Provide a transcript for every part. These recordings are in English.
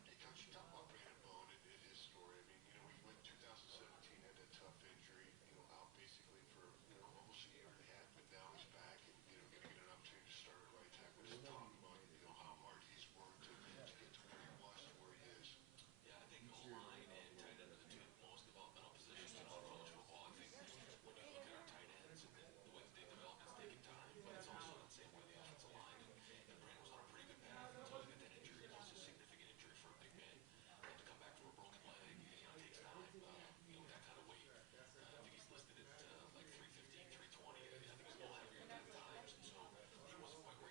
Hey, Coach, you talk about Brandon Bowen and his story. I mean, he went 2017, had that tough injury, out basically for, almost a year and a half, but now he's back and, going to get an opportunity to start at right tackle. Just talk about, how hard he's worked to get to where he was, to where he is. And there's some depth at the tight end position, especially when it comes to that. Thank you, as always, on the WCM side. This Ohio State head coach Ryan Day Center and the Buckeyes host Florida Atlantic will be on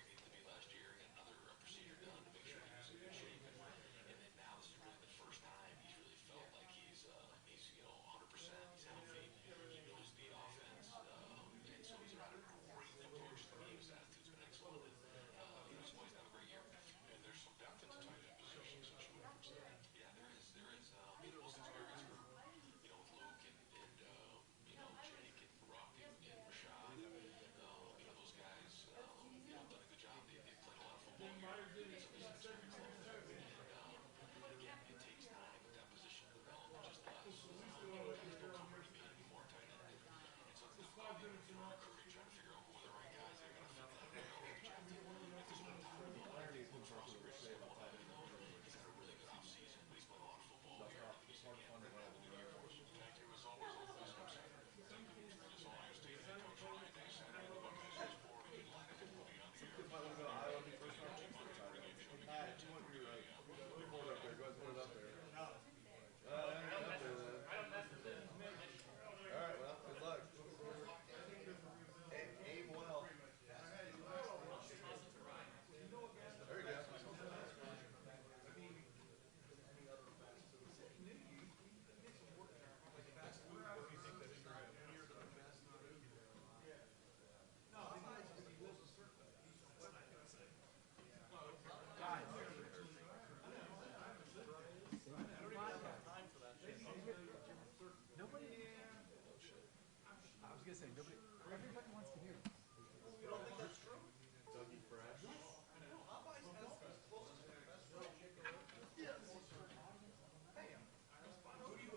the air on the WCMH Monday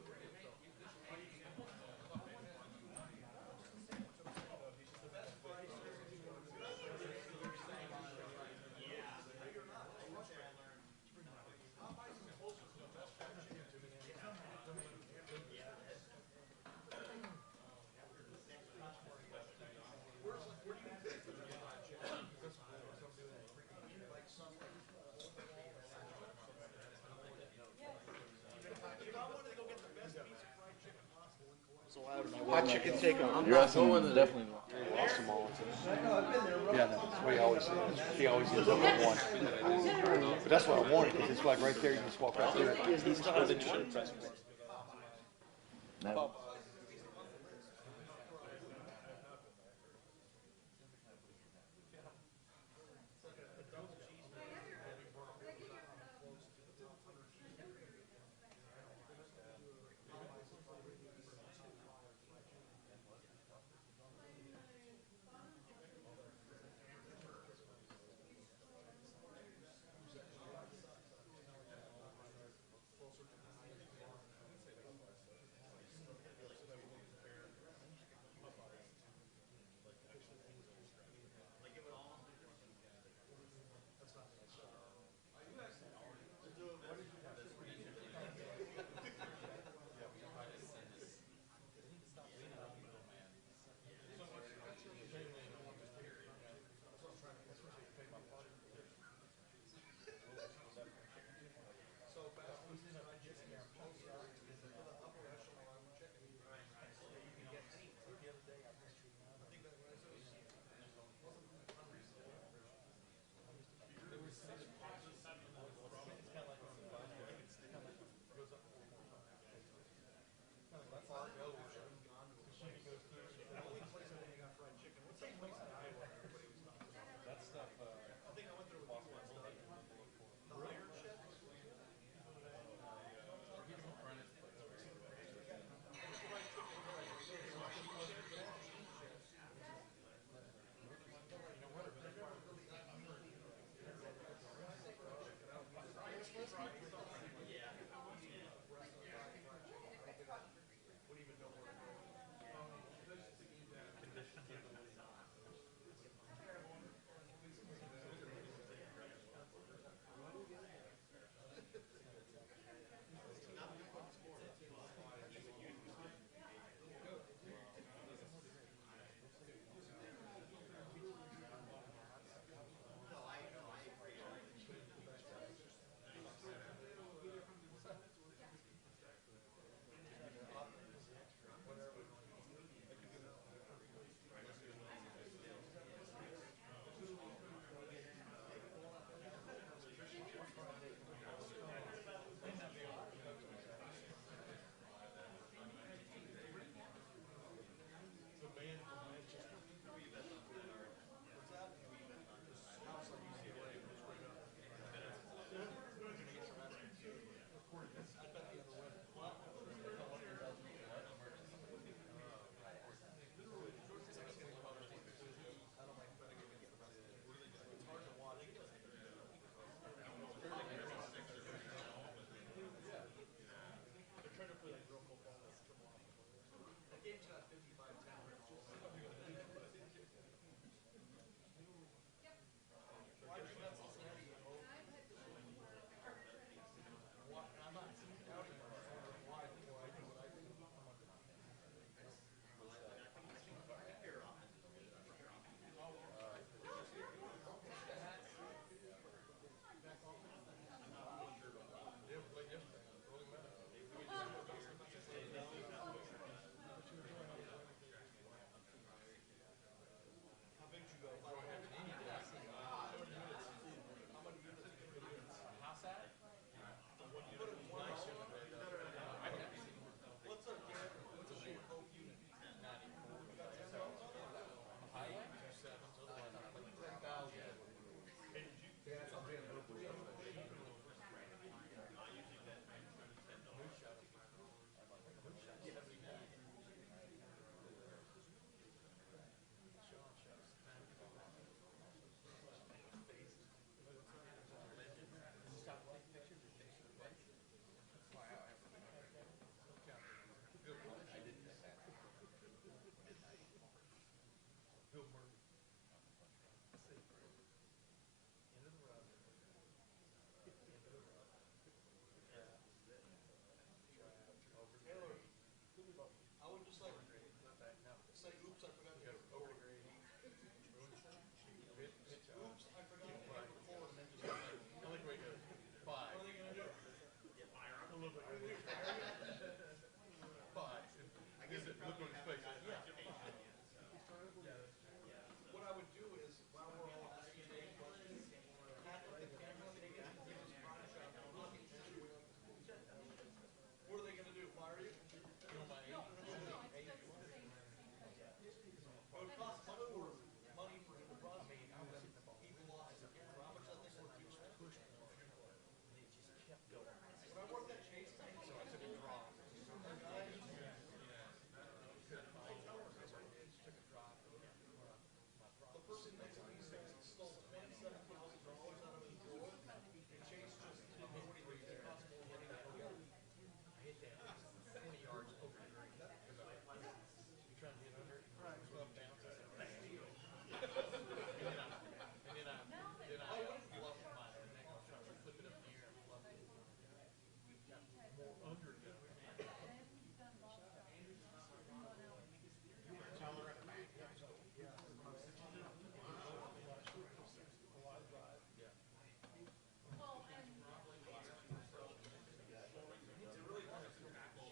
pregame show beginning at 10:30 a.m. Hot chicken takeout. I'm You're not asking going to definitely. lost them all. Yeah, that's what he always says. He always ends up with one. But that's what I wanted because it's like right there. You just walk right through it. He still has insurance. Never. Well,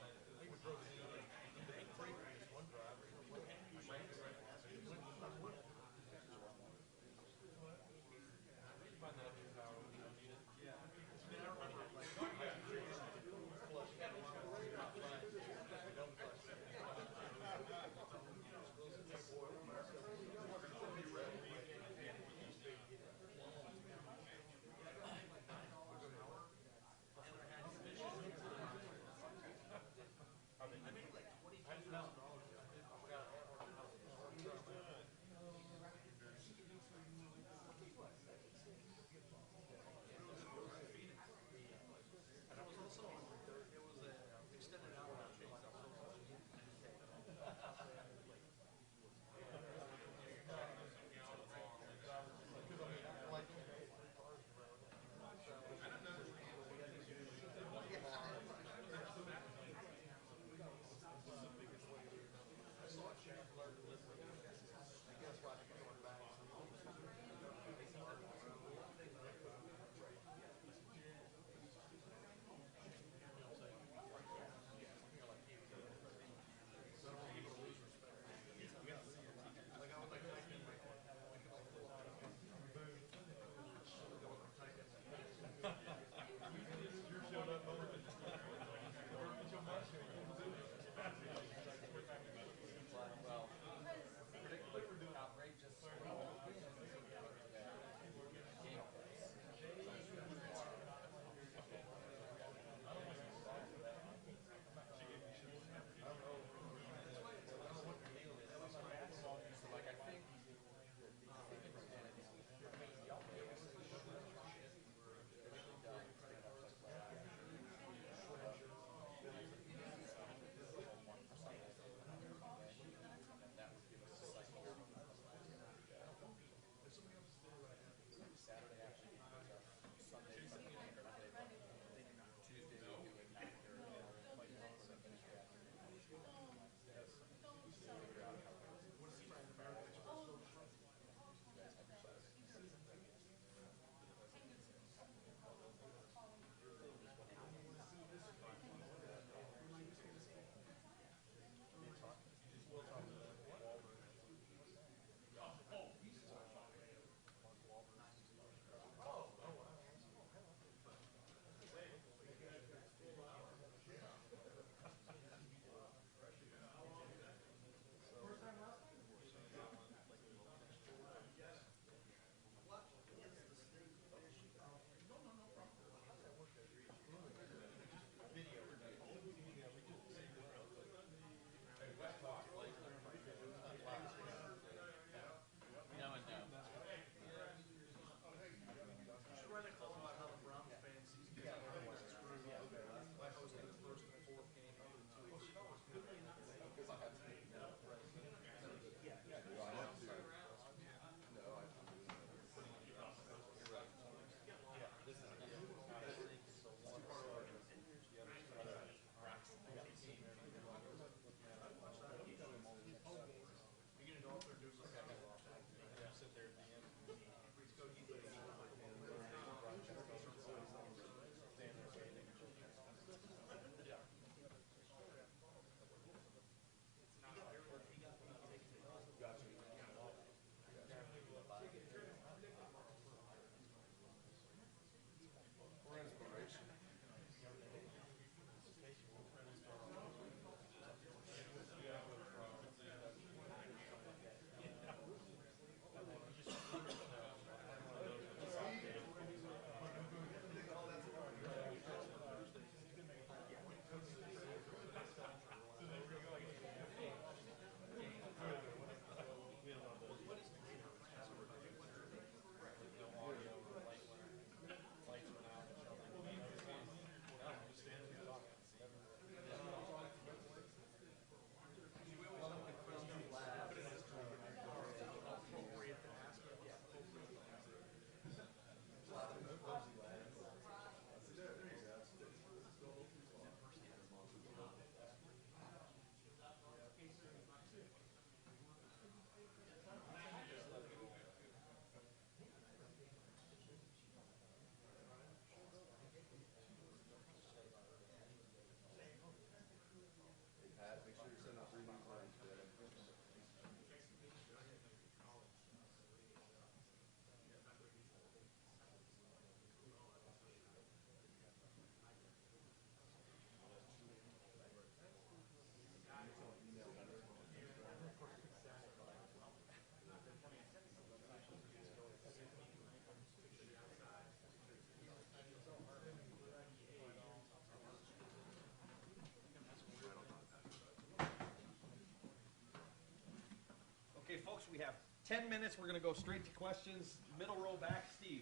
10 minutes. We're going to go straight to questions. Middle row back, Steve.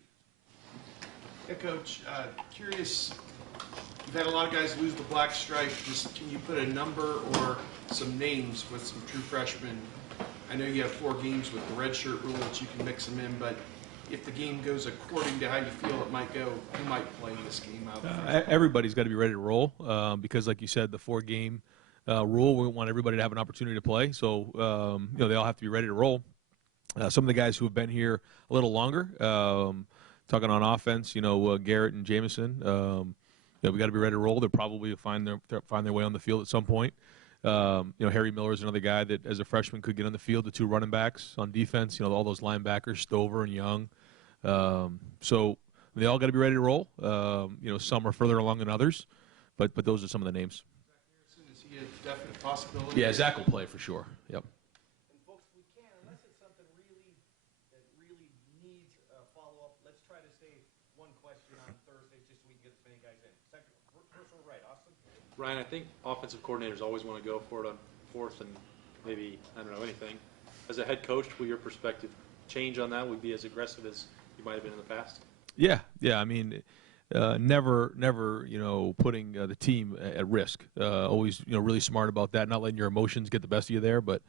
Yeah, Coach, curious, you've had a lot of guys lose the black stripe. Just can you put a number or some names with some true freshmen? I know you have 4 games with the red shirt rule that you can mix them in, but if the game goes according to how you feel it might go, who might play this game out? Everybody's got to be ready to roll because, like you said, the 4-game rule, we want everybody to have an opportunity to play. So, they all have to be ready to roll. Some of the guys who have been here a little longer, talking on offense, Garrett and Jamison, we got to be ready to roll. They'll probably find their way on the field at some point. Harry Miller is another guy that, as a freshman, could get on the field. The 2 running backs on defense, all those linebackers, Stover and Young. So they all got to be ready to roll. Some are further along than others, but those are some of the names. Is he a definite possibility? Yeah, Zach will play for sure. Yep. And folks, we can, unless it's something that really needs a follow-up, let's try to save one question on Thursday just so we can get as many guys in. First one right, Austin. Ryan, I think offensive coordinators always want to go for it on 4th and maybe, I don't know, anything. As a head coach, will your perspective change on that? Would be as aggressive as you might have been in the past? Yeah. I mean, never, putting the team at risk. Always, really smart about that, not letting your emotions get the best of you there. But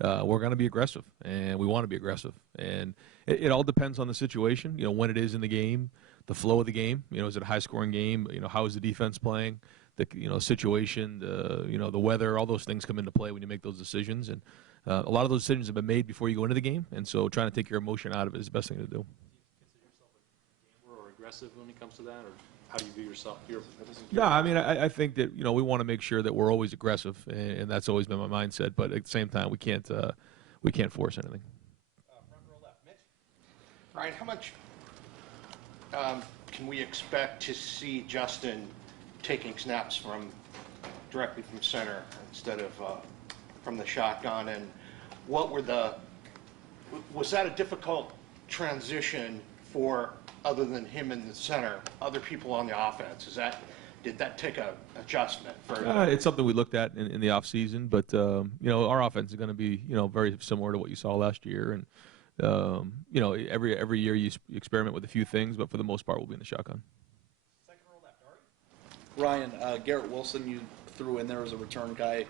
we're going to be aggressive, and we want to be aggressive. And it all depends on the situation. When it is in the game, the flow of the game. Is it a high-scoring game? How is the defense playing? The situation, the weather, all those things come into play when you make those decisions. And a lot of those decisions have been made before you go into the game. And so trying to take your emotion out of it is the best thing to do. Do you consider yourself a gambler or aggressive when it comes to that, or how do you view yourself? Yeah, I mean, I think that we want to make sure that we're always aggressive, and that's always been my mindset. But at the same time, we can't force anything. Front row left, Mitch. Ryan, how much can we expect to see Justin taking snaps directly from center instead of from the shotgun? And was that a difficult transition for, other than him in the center, other people on the offense? Did that take a adjustment? It's something we looked at in the off season, but our offense is going to be very similar to what you saw last year, and every year you experiment with a few things, but for the most part we'll be in the shotgun. Second row left, Ari. Ryan, Garrett Wilson, you threw in there as a return guy.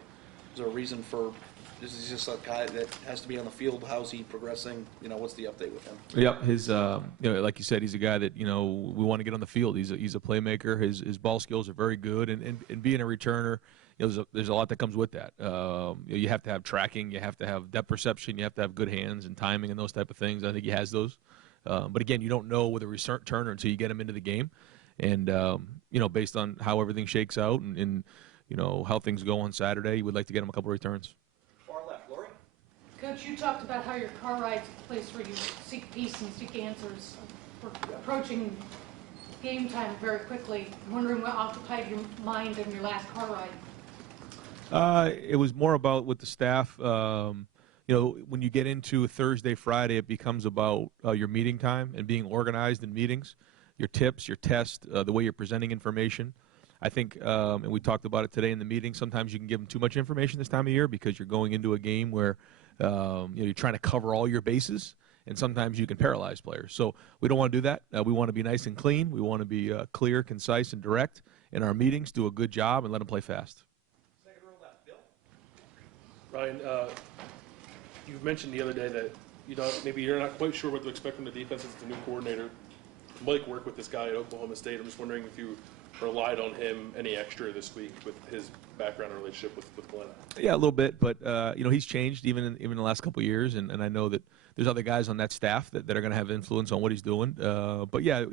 Is there a reason for? This is just a guy that has to be on the field. How's he progressing? What's the update with him? Yep, his like you said, he's a guy that we want to get on the field. He's a playmaker. His ball skills are very good, and being a returner, there's a lot that comes with that. You have to have tracking, you have to have depth perception, you have to have good hands and timing and those type of things. I think he has those. But again, you don't know with a returner until you get him into the game, and based on how everything shakes out and how things go on Saturday, you would like to get him a couple of returns. Far left, Lori. Coach, you talked about how your car ride's a place where you seek peace and seek answers. We're approaching game time very quickly. I'm wondering what occupied your mind in your last car ride. It was more about with the staff. When you get into Thursday, Friday, it becomes about your meeting time and being organized in meetings, your tips, your tests, the way you're presenting information. I think, and we talked about it today in the meeting, sometimes you can give them too much information this time of year because you're going into a game where you're trying to cover all your bases, and sometimes you can paralyze players. So we don't want to do that. We want to be nice and clean. We want to be clear, concise, and direct in our meetings, do a good job, and let them play fast. Second row left, Bill. Ryan, you mentioned the other day that maybe you're not quite sure what to expect from the defense as the new coordinator. Mike worked with this guy at Oklahoma State. I'm just wondering if you relied on him any extra this week with his background and relationship with Glenn. Yeah, a little bit, but he's changed even in the last couple of years, and I know that there's other guys on that staff that are going to have influence on what he's doing. But yeah,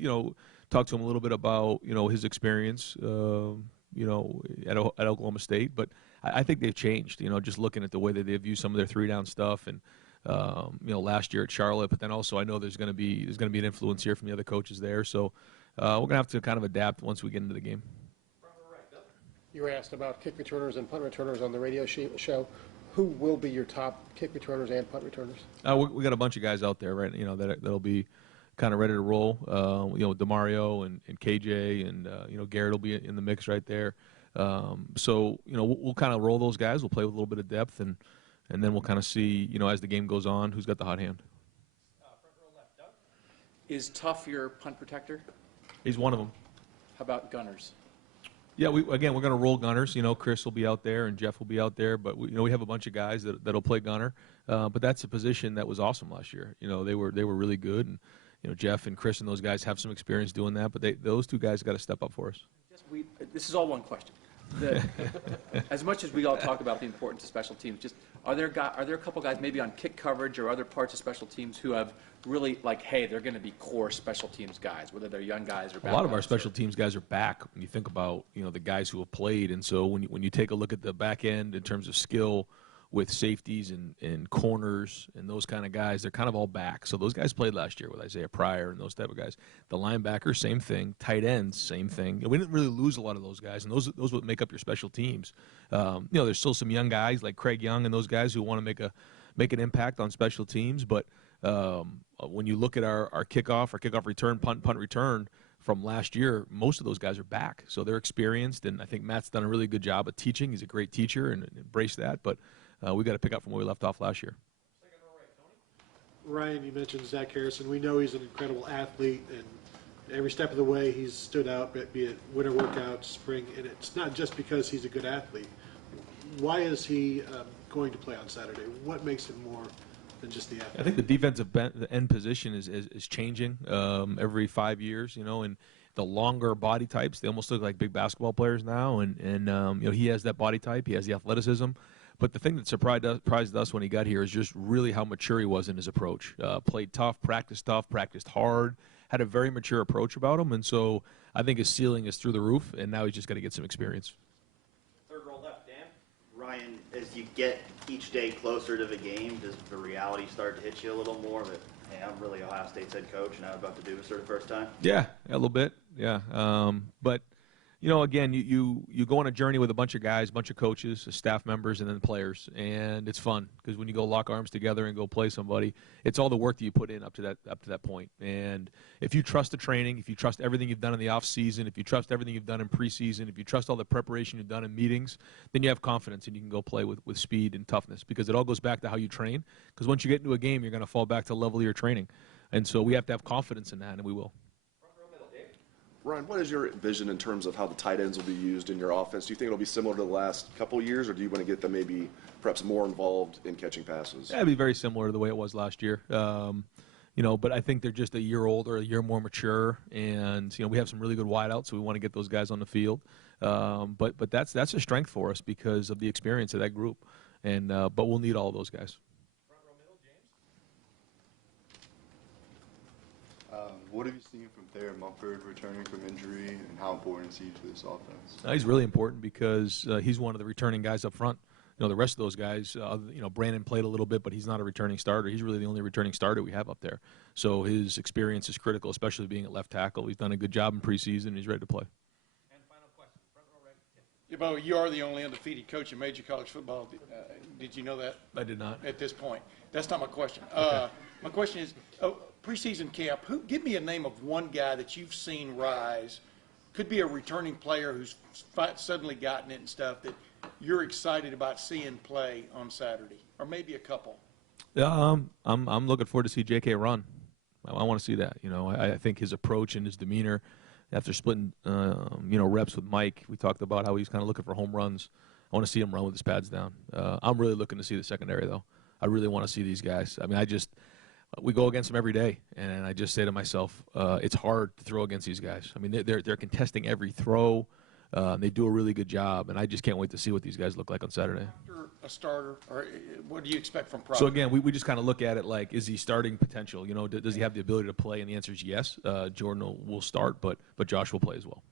talk to him a little bit about his experience, at Oklahoma State. But I think they've changed. Just looking at the way that they view some of their 3-down stuff, and last year at Charlotte. But then also I know there's going to be an influence here from the other coaches there. So we're going to have to kind of adapt once we get into the game. You were asked about kick returners and punt returners on the radio show. Who will be your top kick returners and punt returners? We got a bunch of guys out there, right? That'll be kind of ready to roll. DeMario and KJ and Garrett will be in the mix right there. So we'll kind of roll those guys. We'll play with a little bit of depth, and then we'll kind of see as the game goes on who's got the hot hand. Is Tough your punt protector? He's one of them. How about Gunners? Yeah, we're going to roll gunners. You know, Chris will be out there and Jeff will be out there, but we have a bunch of guys that'll play gunner. But that's a position that was awesome last year. You know, they were really good, and Jeff and Chris and those guys have some experience doing that. But those two guys got to step up for us. This is all one question. As much as we all talk about the importance of special teams, just are there a couple guys maybe on kick coverage or other parts of special teams who have really hey, they're going to be core special teams guys, whether they're young guys or back a lot of our guys, special teams guys are back when you think about the guys who have played, and so when you take a look at the back end in terms of skill with safeties and corners and those kind of guys, they're kind of all back. So those guys played last year with Isaiah Pryor and those type of guys. The linebackers, same thing. Tight ends, same thing. We didn't really lose a lot of those guys, and those would make up your special teams. There's still some young guys like Craig Young and those guys who want to make an impact on special teams, but when you look at our kickoff return, punt return from last year, most of those guys are back. So they're experienced, and I think Matt's done a really good job of teaching. He's a great teacher and embrace that, but we got to pick up from where we left off last year. Ryan, you mentioned Zach Harrison. We know he's an incredible athlete, and every step of the way he's stood out, be it winter workouts, spring, and it's not just because he's a good athlete. Why is he going to play on Saturday? What makes him more than just the athlete? I think the defensive end position is changing every 5 years, and the longer body types, they almost look like big basketball players now, and he has that body type, he has the athleticism. But the thing that surprised us when he got here is just really how mature he was in his approach. Played tough, practiced hard, had a very mature approach about him, and so I think his ceiling is through the roof, and now he's just got to get some experience. Third row left, Dan. Ryan, as you get each day closer to the game, does the reality start to hit you a little more that, hey, I'm really Ohio State's head coach and I'm about to do this for the first time? Yeah, a little bit, yeah. But again, you go on a journey with a bunch of guys, a bunch of coaches, staff members, and then players, and it's fun because when you go lock arms together and go play somebody, it's all the work that you put in up to that point. And if you trust the training, if you trust everything you've done in the off season, if you trust everything you've done in preseason, if you trust all the preparation you've done in meetings, then you have confidence and you can go play with speed and toughness because it all goes back to how you train. Because once you get into a game, you're going to fall back to the level of your training, and so we have to have confidence in that, and we will. Ryan, what is your vision in terms of how the tight ends will be used in your offense? Do you think it'll be similar to the last couple of years, or do you want to get them maybe perhaps more involved in catching passes? Yeah, it'd be very similar to the way it was last year. But I think they're just a year older, a year more mature, and we have some really good wideouts, so we want to get those guys on the field. But that's a strength for us because of the experience of that group, and but we'll need all of those guys. What have you seen from Thayer Mumford returning from injury, and how important is he to this offense? He's really important because he's one of the returning guys up front. The rest of those guys, Brandon played a little bit, but he's not a returning starter. He's really the only returning starter we have up there. So his experience is critical, especially being at left tackle. He's done a good job in preseason, and he's ready to play. And final question, front row right. Yeah, Bo, you are the only undefeated coach in major college football. Did you know that? I did not. At this point. That's not my question. Okay. My question is, preseason camp, give me a name of one guy that you've seen rise, could be a returning player who's suddenly gotten it and stuff, that you're excited about seeing play on Saturday, or maybe a couple. Yeah, I'm looking forward to see J.K. run. I want to see that. I think his approach and his demeanor after splitting reps with Mike, we talked about how he's kind of looking for home runs. I want to see him run with his pads down. I'm really looking to see the secondary, though. I really want to see these guys. I mean, we go against them every day, and I just say to myself, it's hard to throw against these guys. I mean, they're contesting every throw. They do a really good job, and I just can't wait to see what these guys look like on Saturday. After a starter, or what do you expect from Providence? So again, we just kind of look at it like, is he starting potential? Does he have the ability to play? And the answer is yes. Jordan will start, but Josh will play as well.